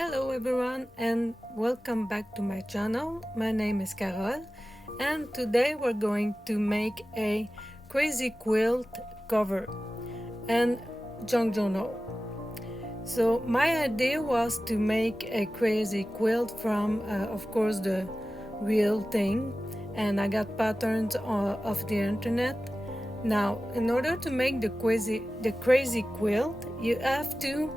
Hello everyone and welcome back to my channel. My name is Carol and today we're going to make a crazy quilt cover and junk journal. So my idea was to make a crazy quilt from of course the real thing, and I got patterns off the internet. Now in order to make the crazy quilt, you have to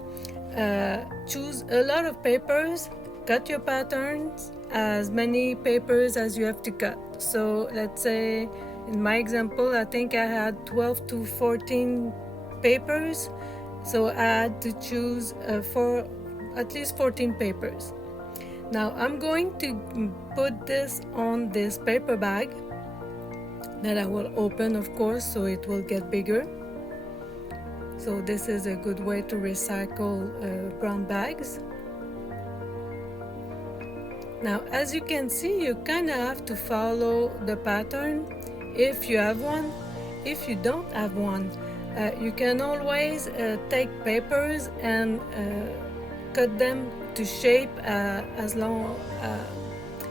choose a lot of papers, cut your patterns, as many papers as you have to cut. So let's say in my example I think I had 12 to 14 papers, so I had to choose for at least 14 papers. Now I'm going to put this on this paper bag that I will open, of course, so it will get bigger. So this is a good way to recycle brown bags. Now as you can see, you kind of have to follow the pattern if you have one. If you don't have one, you can always take papers and cut them to shape as long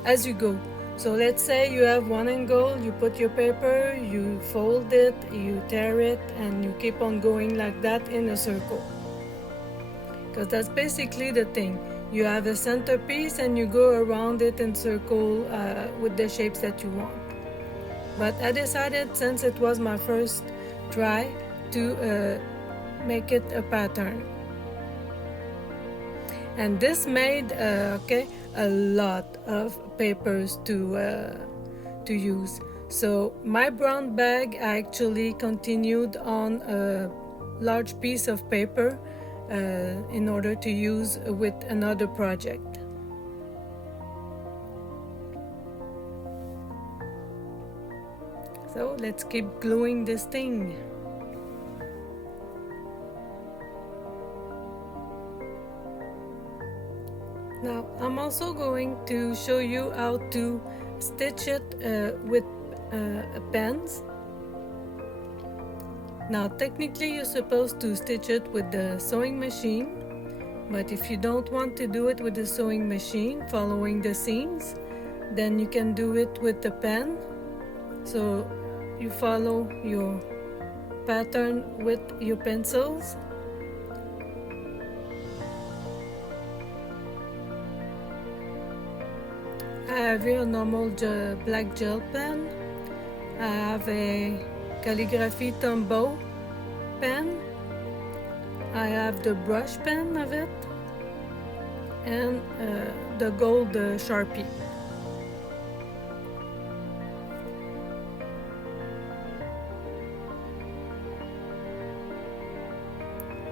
as you go. So let's say you have one angle, you put your paper, you fold it, you tear it, and you keep on going like that in a circle. Because that's basically the thing. You have a centerpiece and you go around it in circle with the shapes that you want. But I decided, since it was my first try, to make it a pattern. And this made a lot of papers to use. So my brown bag, I actually continued on a large piece of paper in order to use with another project. So let's keep gluing this thing. Now I'm also going to show you how to stitch it with pens. Now technically you're supposed to stitch it with the sewing machine, but if you don't want to do it with the sewing machine following the seams, then you can do it with the pen. So you follow your pattern with your pencils. I have here a normal black gel pen. I have a calligraphy Tombow pen. I have the brush pen of it, and the gold Sharpie.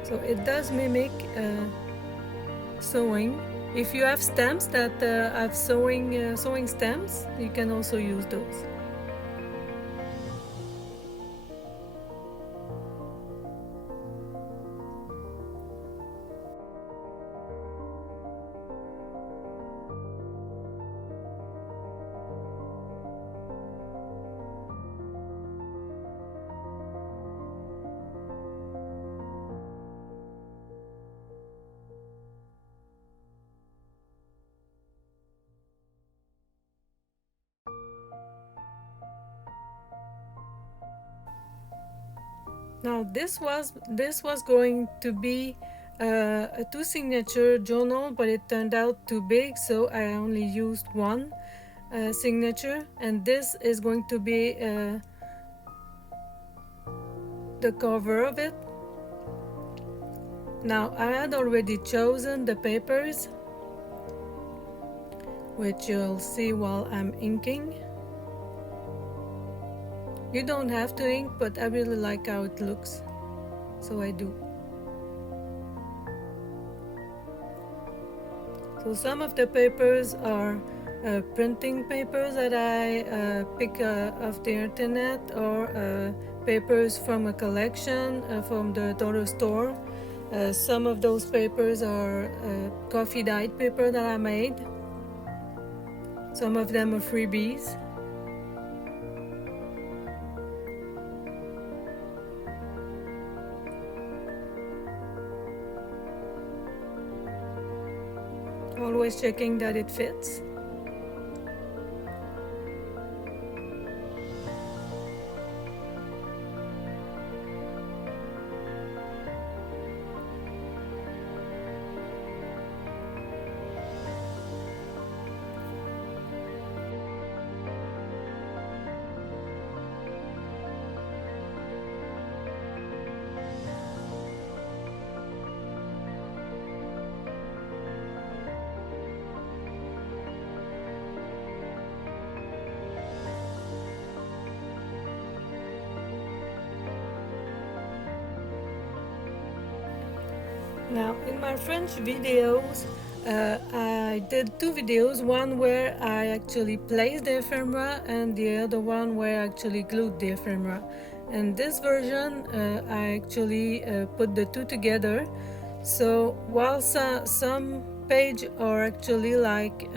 So it does mimic sewing. If you have stamps that have sewing stamps, you can also use those. Now this was going to be a two signature journal, but it turned out too big, so I only used one signature, and this is going to be the cover of it. Now I had already chosen the papers, which you'll see while I'm inking. You don't have to ink, but I really like how it looks, so I do. So some of the papers are printing papers that I pick off the internet, or papers from a collection from the dollar store. Some of those papers are coffee dyed paper that I made. Some of them are freebies. always checking that it fits. Now, in my French videos, I did two videos, one where I actually placed the ephemera and the other one where I actually glued the ephemera. And this version, I actually put the two together. So while some pages are actually like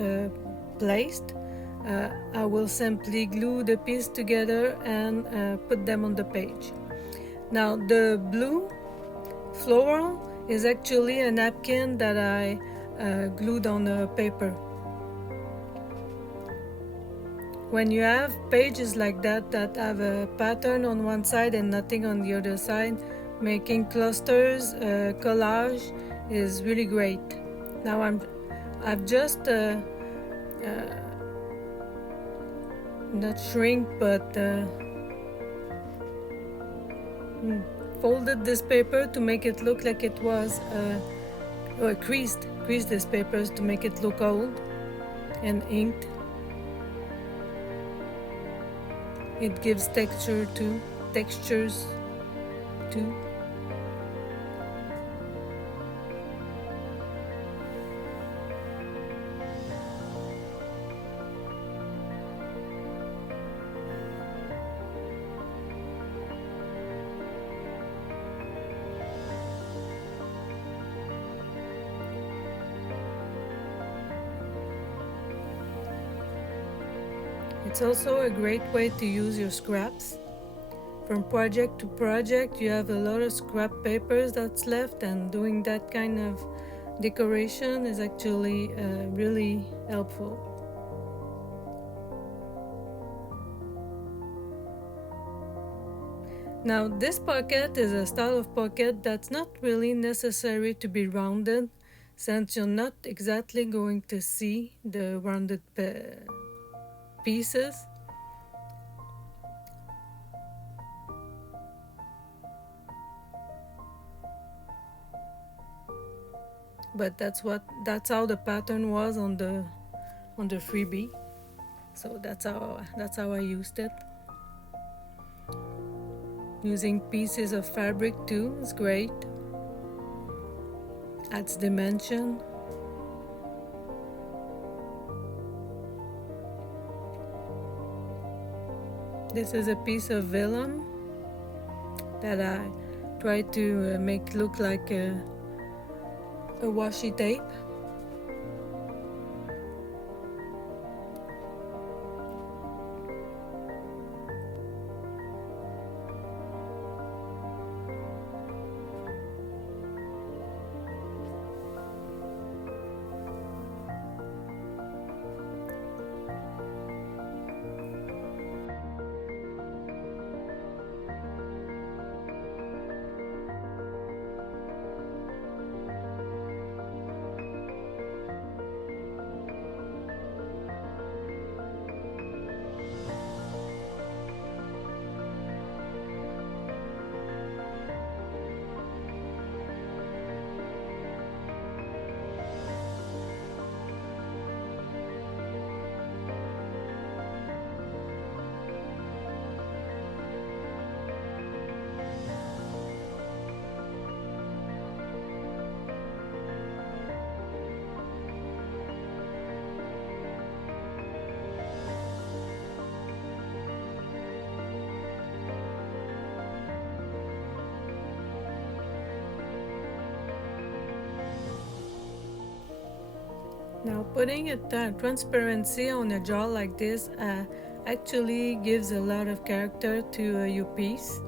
placed, I will simply glue the piece together and put them on the page. Now the blue floral is actually a napkin that I glued on a paper. When you have pages like that have a pattern on one side and nothing on the other side, making clusters, collage is really great. Now I've just not shrink but folded this paper to make it look like it was or creased this paper to make it look old and inked. It gives textures too. It's also a great way to use your scraps. From project to project, you have a lot of scrap papers that's left, and doing that kind of decoration is actually really helpful. Now, this pocket is a style of pocket that's not really necessary to be rounded, since you're not exactly going to see the rounded pieces. But that's how the pattern was on the freebie. So that's how I used it. Using pieces of fabric too is great. Adds dimension. This is a piece of vellum that I tried to make look like a washi tape. Now putting a transparency on a jar like this actually gives a lot of character to your piece.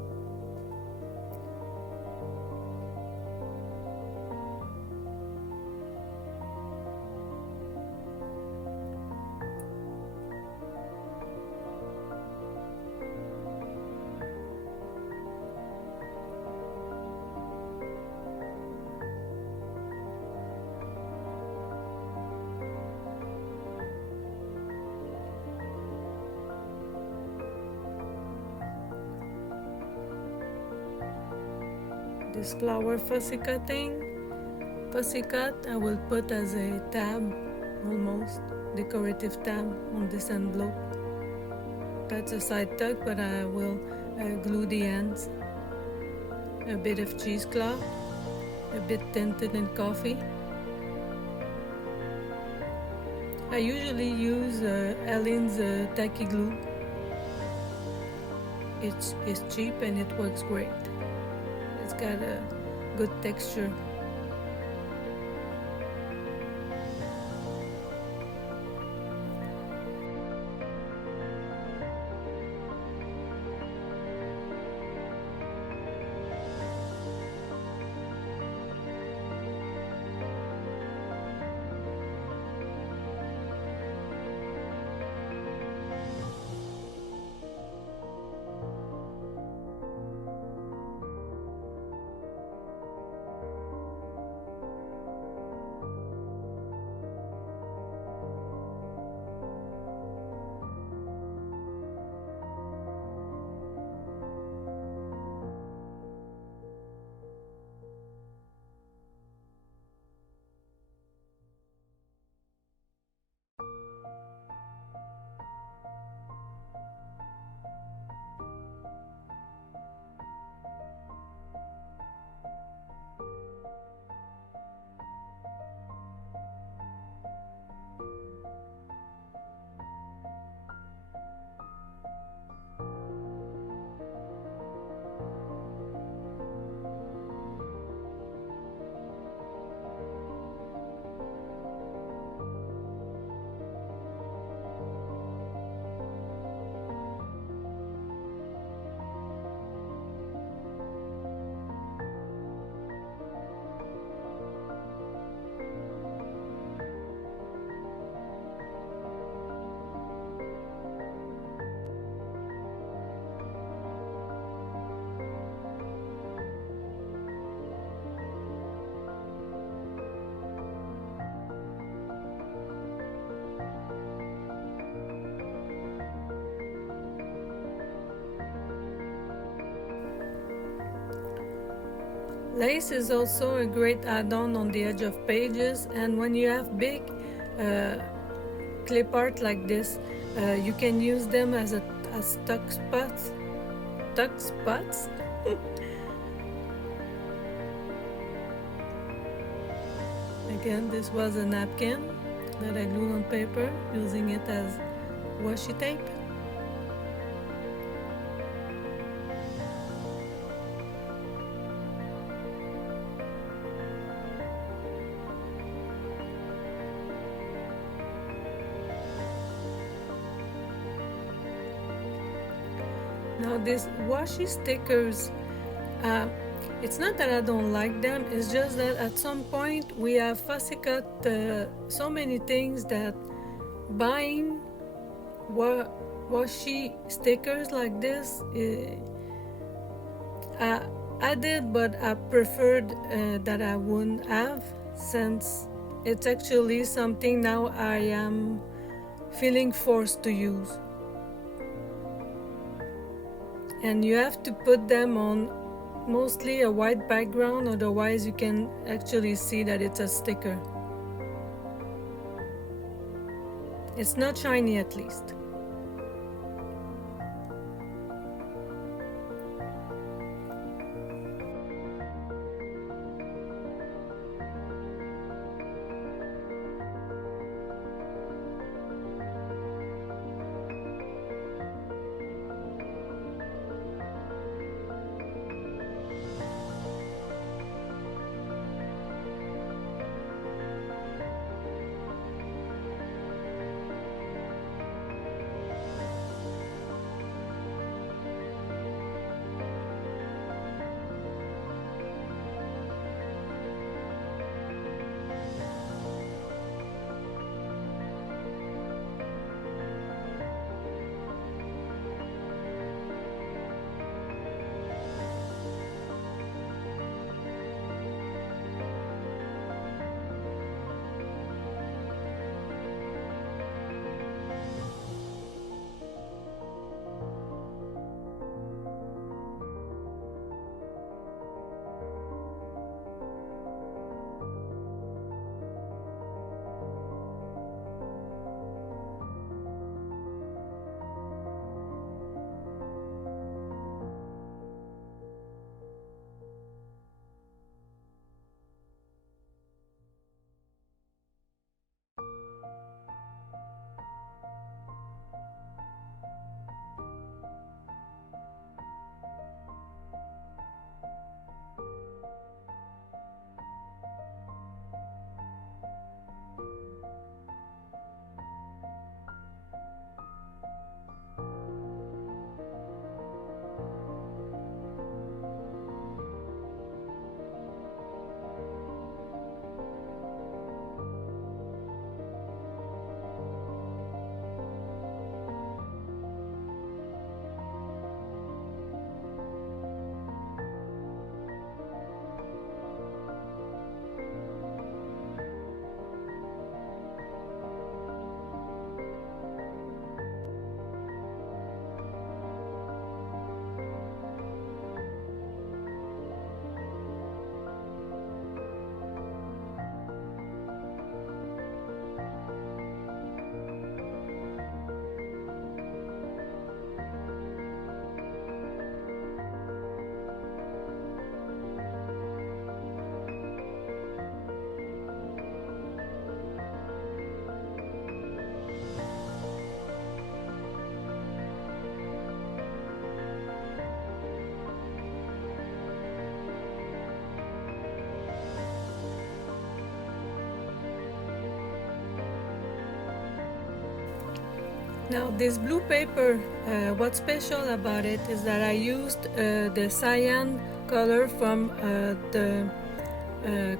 this flower fussy cut I will put as a tab, almost decorative tab on this envelope. That's a side tuck, but I will glue the ends. A bit of cheesecloth, a bit tinted in coffee. I usually use Ellen's tacky glue. It's cheap and it works great. It's got a good texture. Lace is also a great add-on on the edge of pages, and when you have big clip art like this, you can use them as tuck spots. Tuck spots. Again, this was a napkin that I glued on paper, using it as washi tape. Now these washi stickers, it's not that I don't like them, it's just that at some point we have fussy cut so many things that buying washi stickers like this, I did, but I preferred that I wouldn't have, since it's actually something now I am feeling forced to use. And you have to put them on mostly a white background, otherwise you can actually see that it's a sticker. It's not shiny, at least. Now this blue paper, what's special about it is that I used the cyan color from the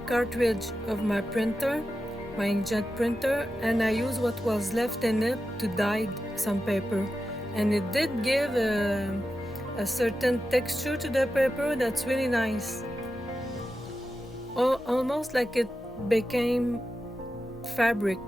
cartridge of my printer, my inkjet printer, and I used what was left in it to dye some paper, and it did give a certain texture to the paper that's really nice. Almost like it became fabric.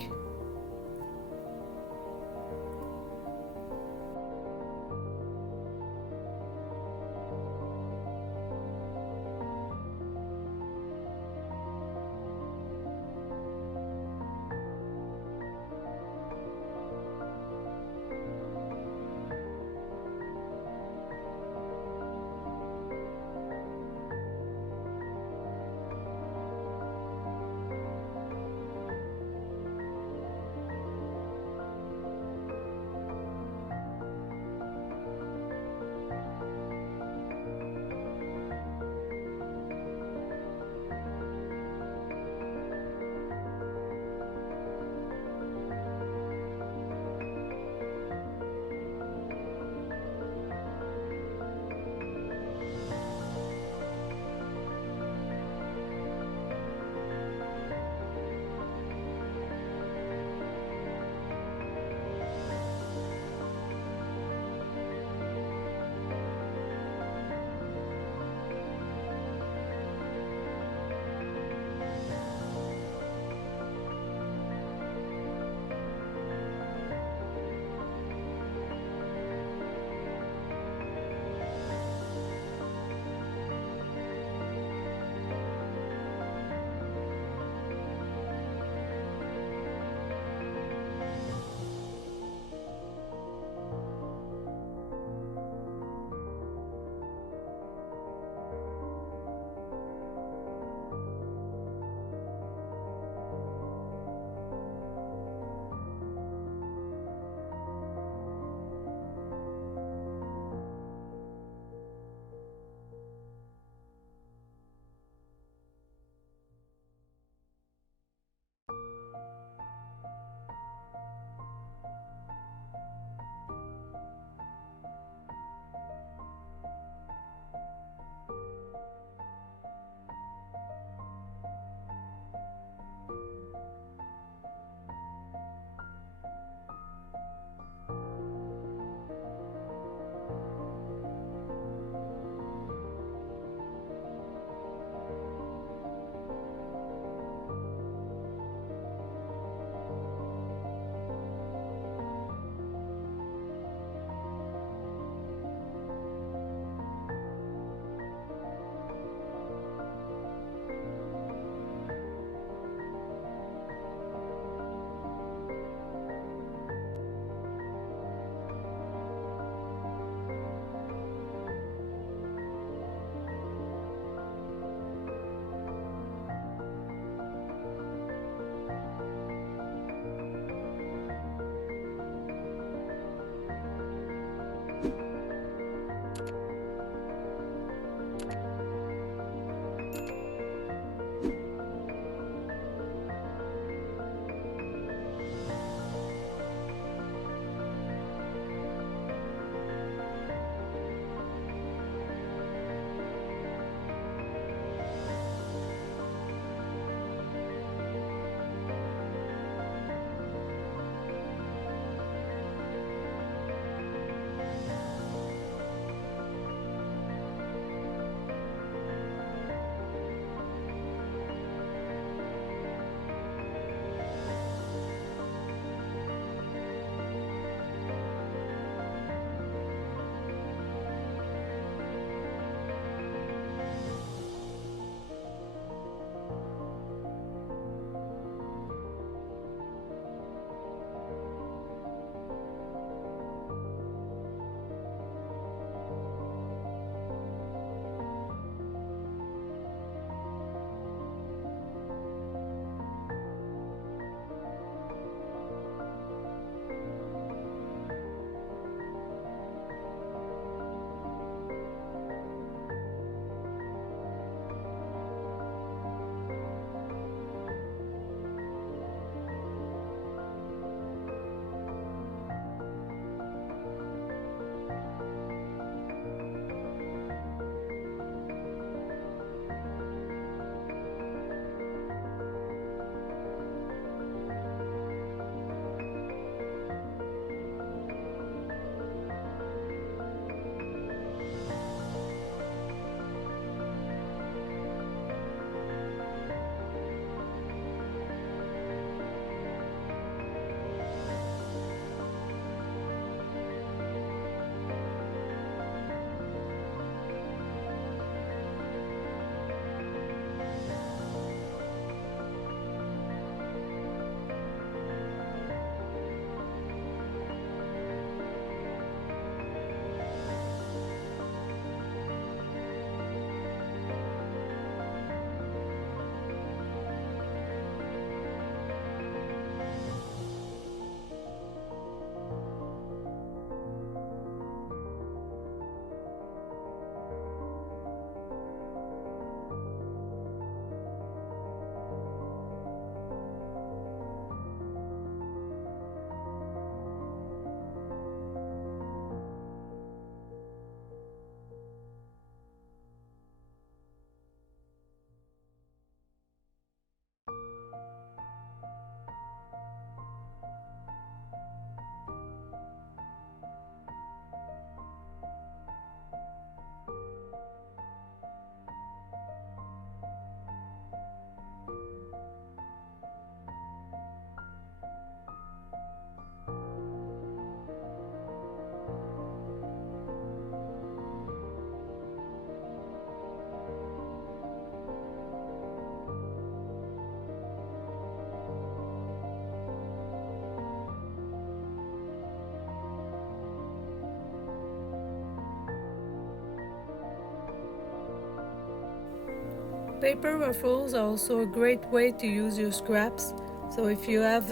Paper ruffles are also a great way to use your scraps. So if you have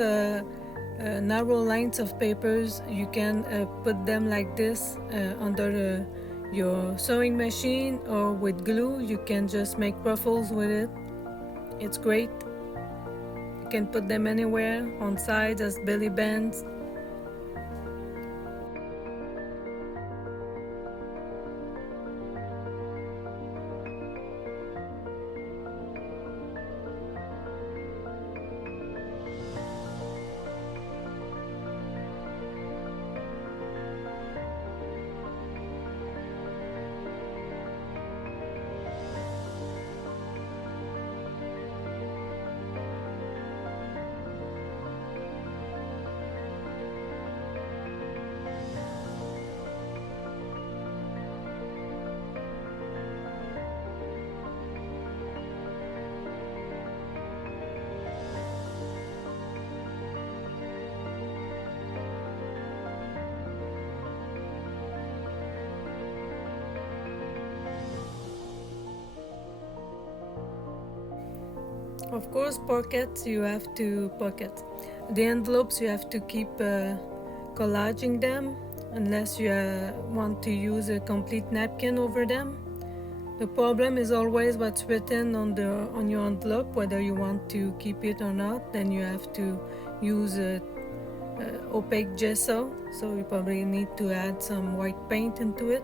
narrow lines of papers, you can put them like this under your sewing machine, or with glue you can just make ruffles with it. It's great. You can put them anywhere, on sides as belly bands. Of course, pockets you have to pocket. The envelopes you have to keep collaging them unless you want to use a complete napkin over them. The problem is always what's written on your envelope, whether you want to keep it or not. Then you have to use opaque gesso, so you probably need to add some white paint into it.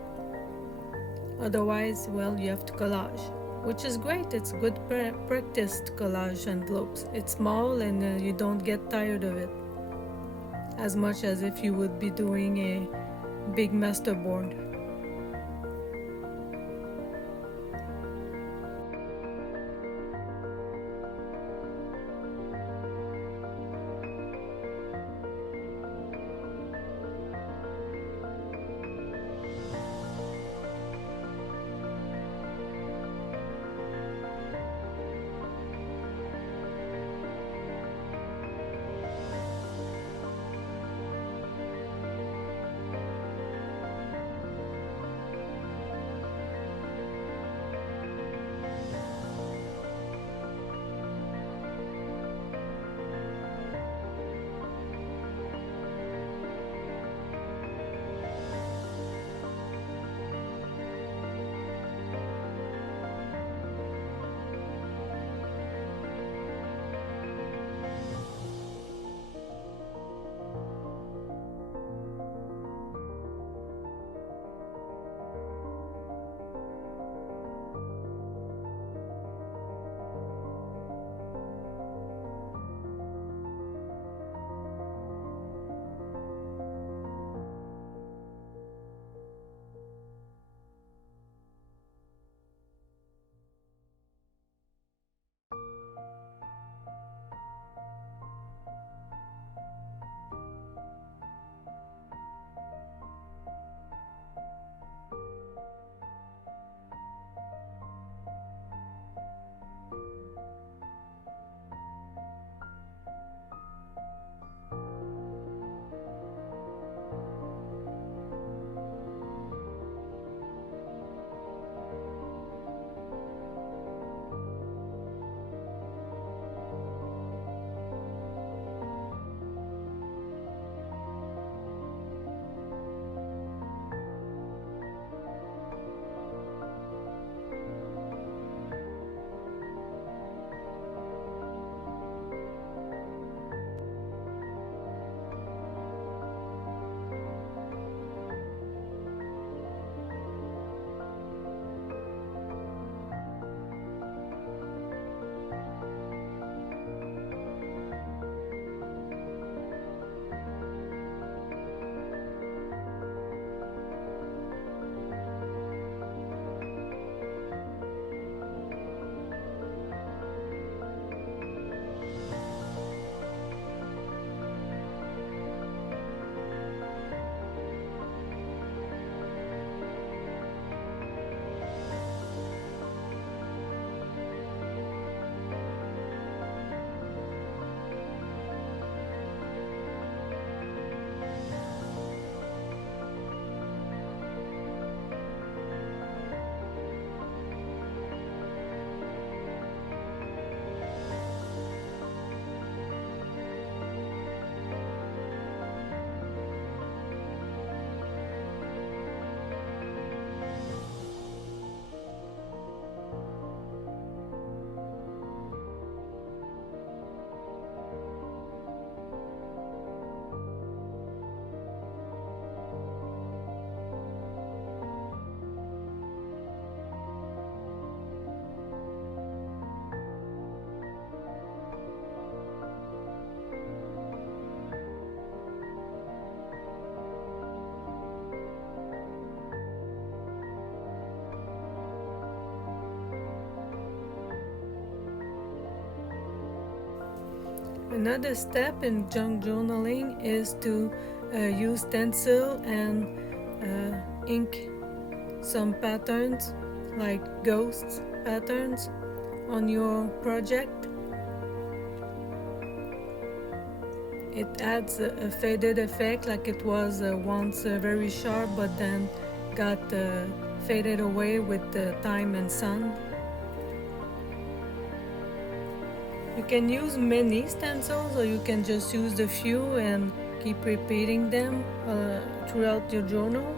Otherwise, well, you have to collage, which is great. It's good practice to collage envelopes. It's small and you don't get tired of it as much as if you would be doing a big masterboard. Another step in junk journaling is to use stencil and ink some patterns like ghosts patterns on your project. It adds a faded effect, like it was once very sharp but then got faded away with the time and sun. You can use many stencils, or you can just use a few and keep repeating them throughout your journal.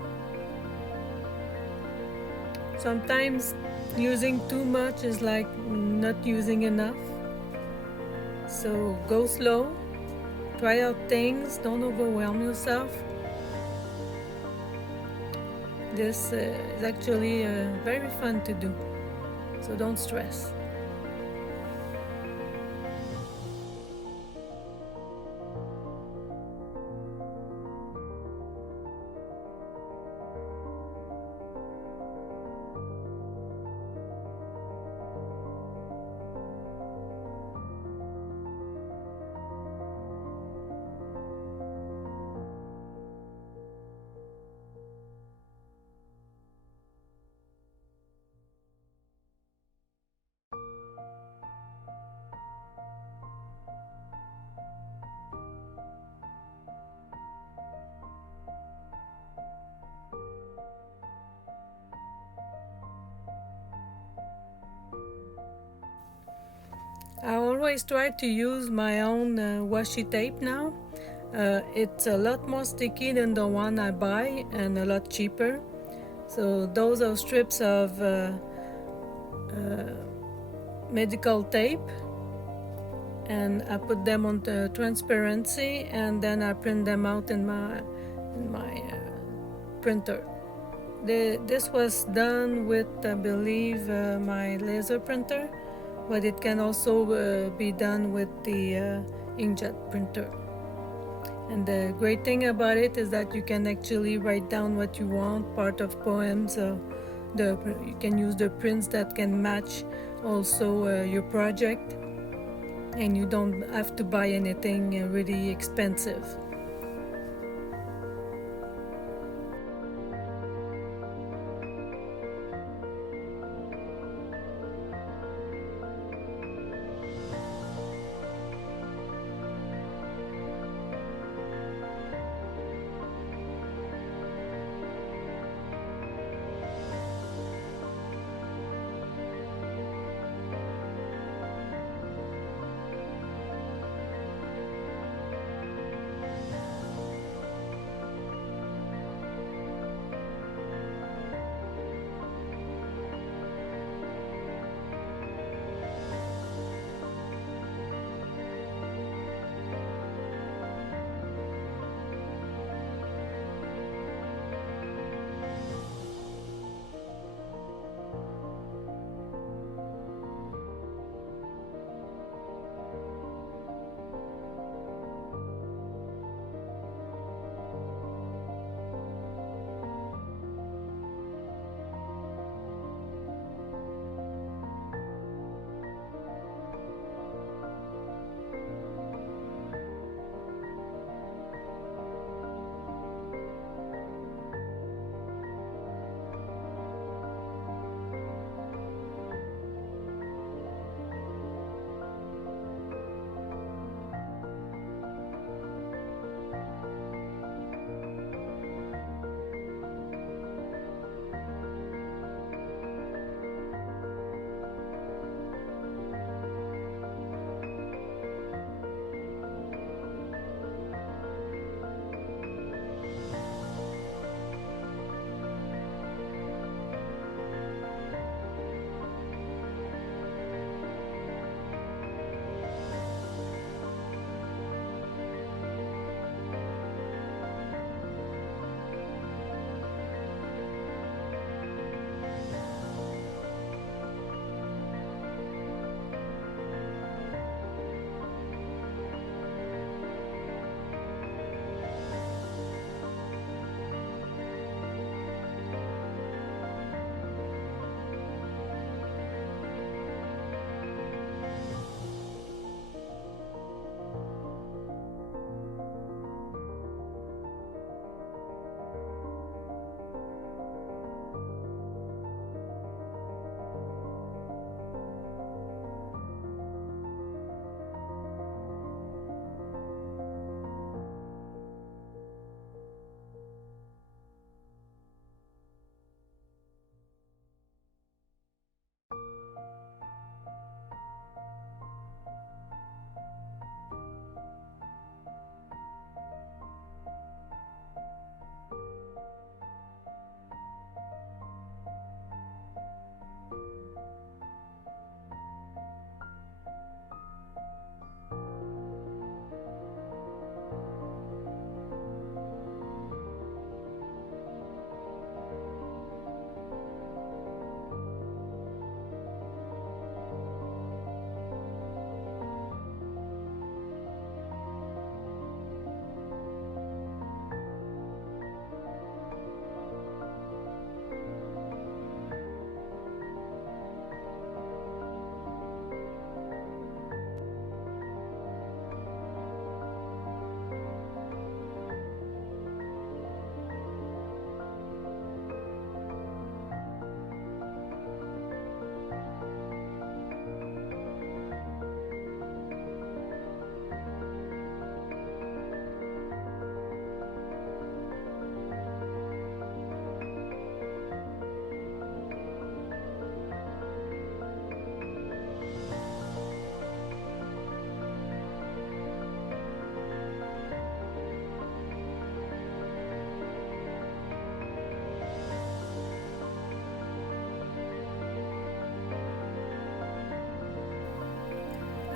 Sometimes using too much is like not using enough. So go slow, try out things, don't overwhelm yourself. This is actually very fun to do, so don't stress. I always try to use my own washi tape now. It's a lot more sticky than the one I buy and a lot cheaper. So those are strips of medical tape, and I put them on the transparency, and then I print them out in my printer. This was done with, I believe, my laser printer, but it can also be done with the inkjet printer. And the great thing about it is that you can actually write down what you want, part of poems. You can use the prints that can match also your project, and you don't have to buy anything really expensive.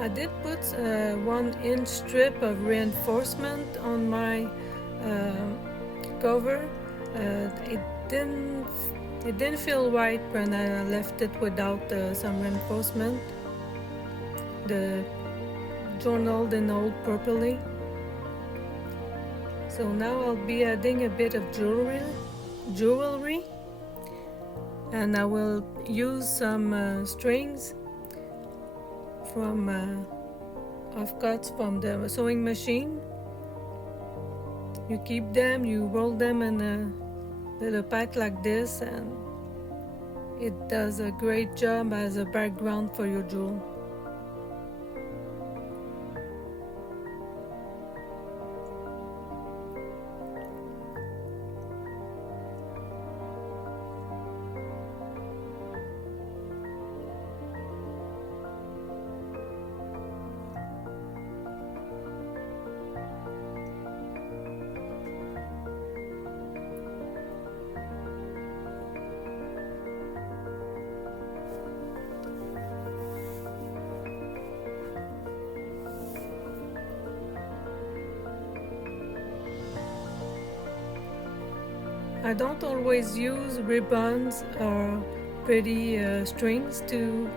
I did put 1-inch strip of reinforcement on my cover. It didn't feel right when I left it without some reinforcement. The journal didn't hold properly. So now I'll be adding a bit of jewelry, and I will use some strings from offcuts from the sewing machine. You keep them, you roll them in a little pack like this, and it does a great job as a background for your jewel. I don't always use ribbons or pretty strings to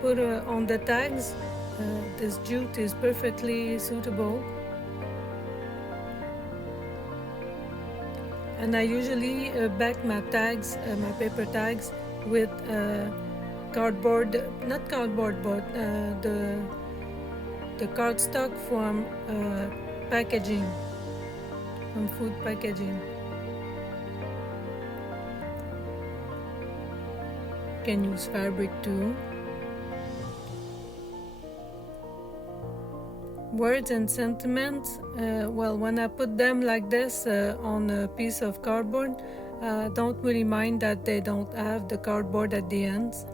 put on the tags. This jute is perfectly suitable. And I usually back my tags, my paper tags, with cardboard, not cardboard, but the cardstock from packaging, from food packaging. You can use fabric too. Words and sentiments, well, when I put them like this on a piece of cardboard, I don't really mind that they don't have the cardboard at the ends.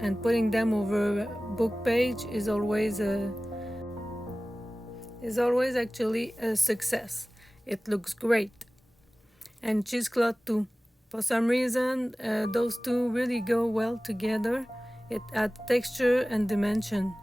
And putting them over a book page is always actually a success. It looks great. And cheesecloth too. For some reason, those two really go well together. It adds texture and dimension.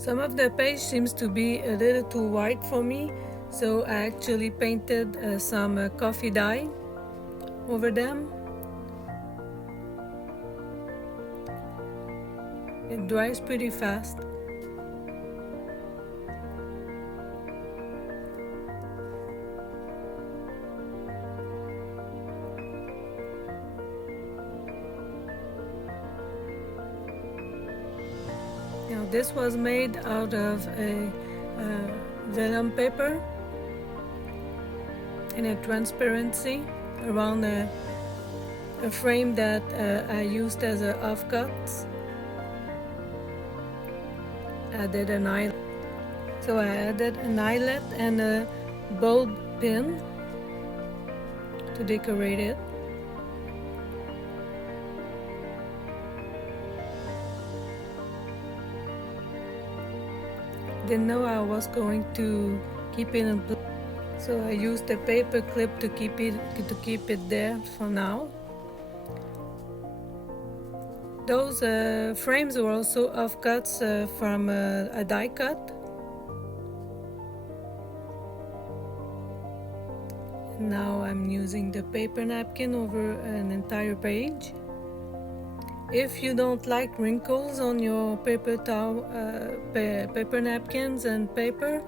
Some of the page seems to be a little too white for me, so I actually painted some coffee dye over them. It dries pretty fast. Now this was made out of a vellum paper in a transparency around a frame that I used as a offcut. Added an eyelet. So I added an eyelet and a bulb pin to decorate it. Didn't know I was going to keep it in place, so I used a paper clip to keep it there for now. Those frames were also offcuts from a die cut. Now I'm using the paper napkin over an entire page. If you don't like wrinkles on your paper napkins and paper,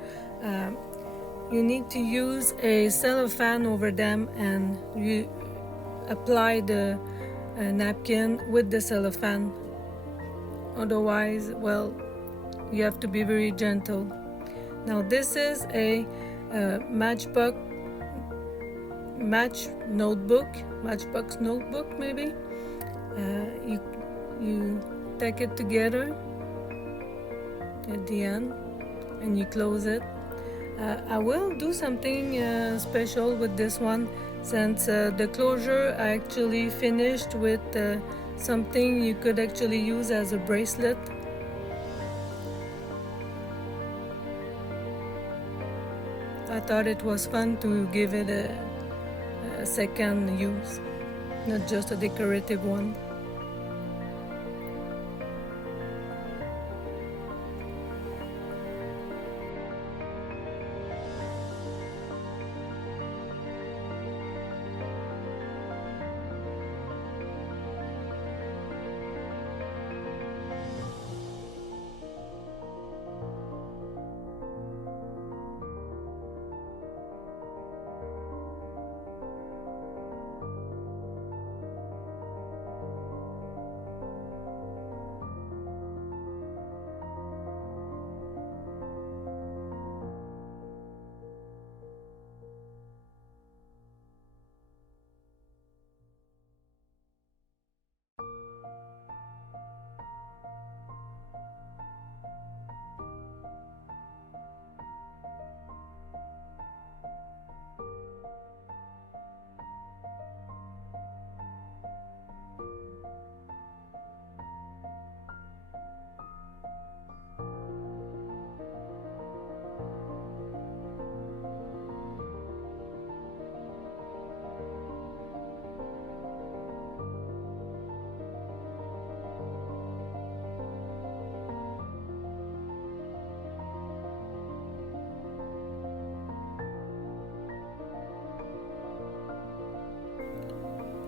you need to use a cellophane over them, and you apply the napkin with the cellophane. Otherwise, well, you have to be very gentle. Now this is a matchbox notebook maybe. You take it together at the end and you close it. I will do something special with this one, since the closure I actually finished with something you could actually use as a bracelet. I thought it was fun to give it a second use, not just a decorative one.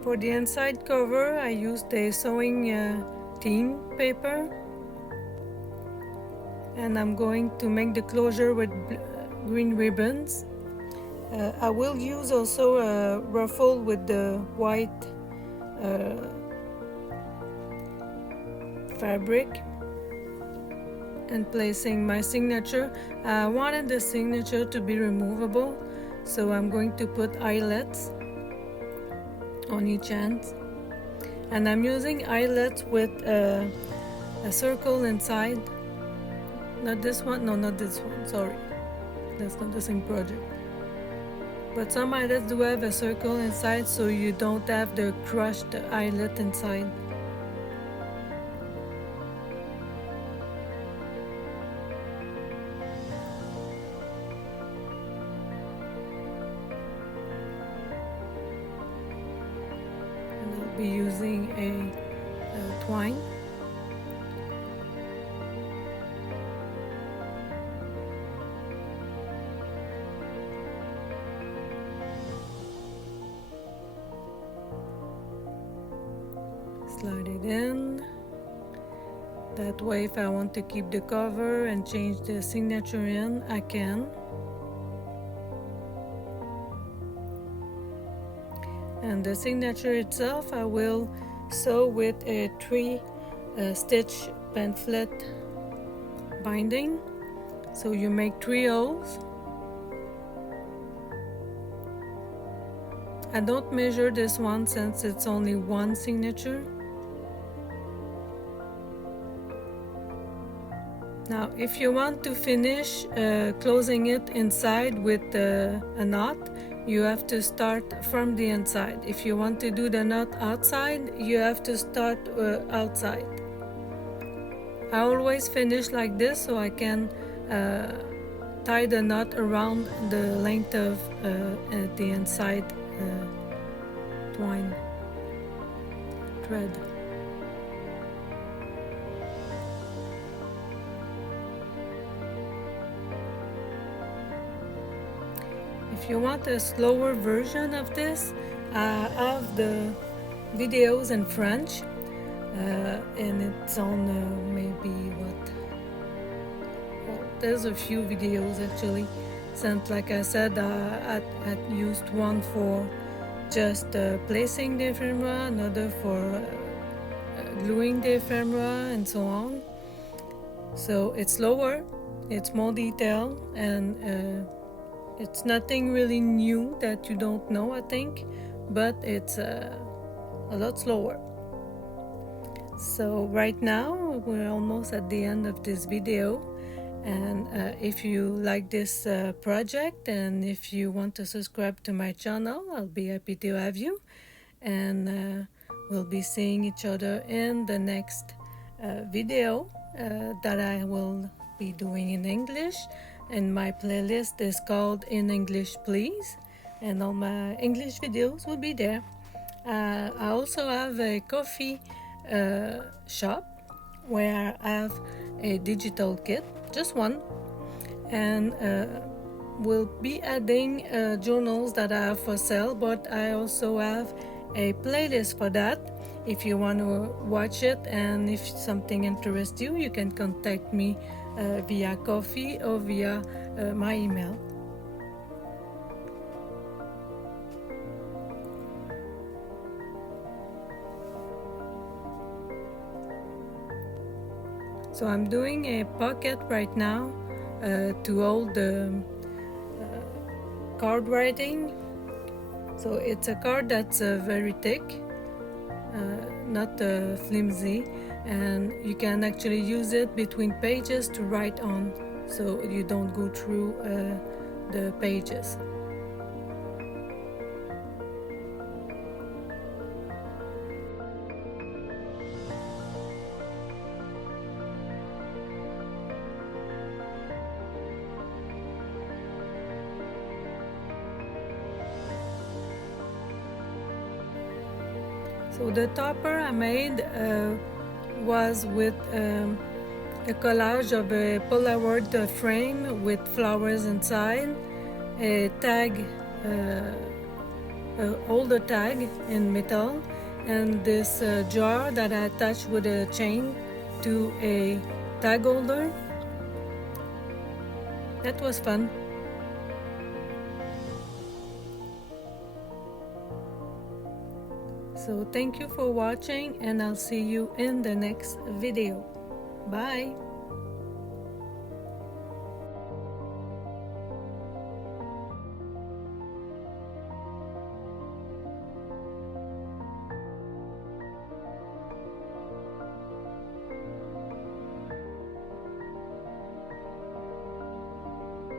For the inside cover, I used a sewing theme paper, and I'm going to make the closure with green ribbons. I will use also a ruffle with the white fabric, and placing my signature. I wanted the signature to be removable, so I'm going to put eyelets on each end, and I'm using eyelets with a circle inside. Not this one, no, not this one, sorry, that's not the same project. But some eyelets do have a circle inside, so you don't have the crushed eyelet inside. Be using a twine. Slide it in. That way, if I want to keep the cover and change the signature in, I can. And the signature itself, I will sew with a 3-stitch pamphlet binding. So you make 3 holes. I don't measure this one since it's only one signature. Now, if you want to finish closing it inside with a knot, you have to start from the inside. If you want to do the knot outside, you have to start outside. I always finish like this so I can tie the knot around the length of the inside twine thread. If you want a slower version of this, I have the videos in French, and it's on maybe what? Well, there's a few videos actually. Since, like I said, I used one for just placing the ephemera, another for gluing the ephemera, and so on. So it's lower, it's more detailed, and it's nothing really new that you don't know, I think, but it's a lot slower. So right now we're almost at the end of this video, and if you like this project and if you want to subscribe to my channel, I'll be happy to have you, and we'll be seeing each other in the next video that I will be doing in English, and my playlist is called In English Please, and all my English videos will be there. I also have a coffee shop where I have a digital kit, just one, and we'll be adding journals that I have for sale, but I also have a playlist for that. If you want to watch it and if something interests you, you can contact me via coffee or via my email. So I'm doing a pocket right now to hold the card writing. So it's a card that's very thick, not flimsy, and you can actually use it between pages to write on, so you don't go through the pages. So the topper I made was with a collage of a Polaroid frame with flowers inside, a tag, a holder tag in metal, and this jar that I attached with a chain to a tag holder. That was fun. So thank you for watching, and I'll see you in the next video. Bye!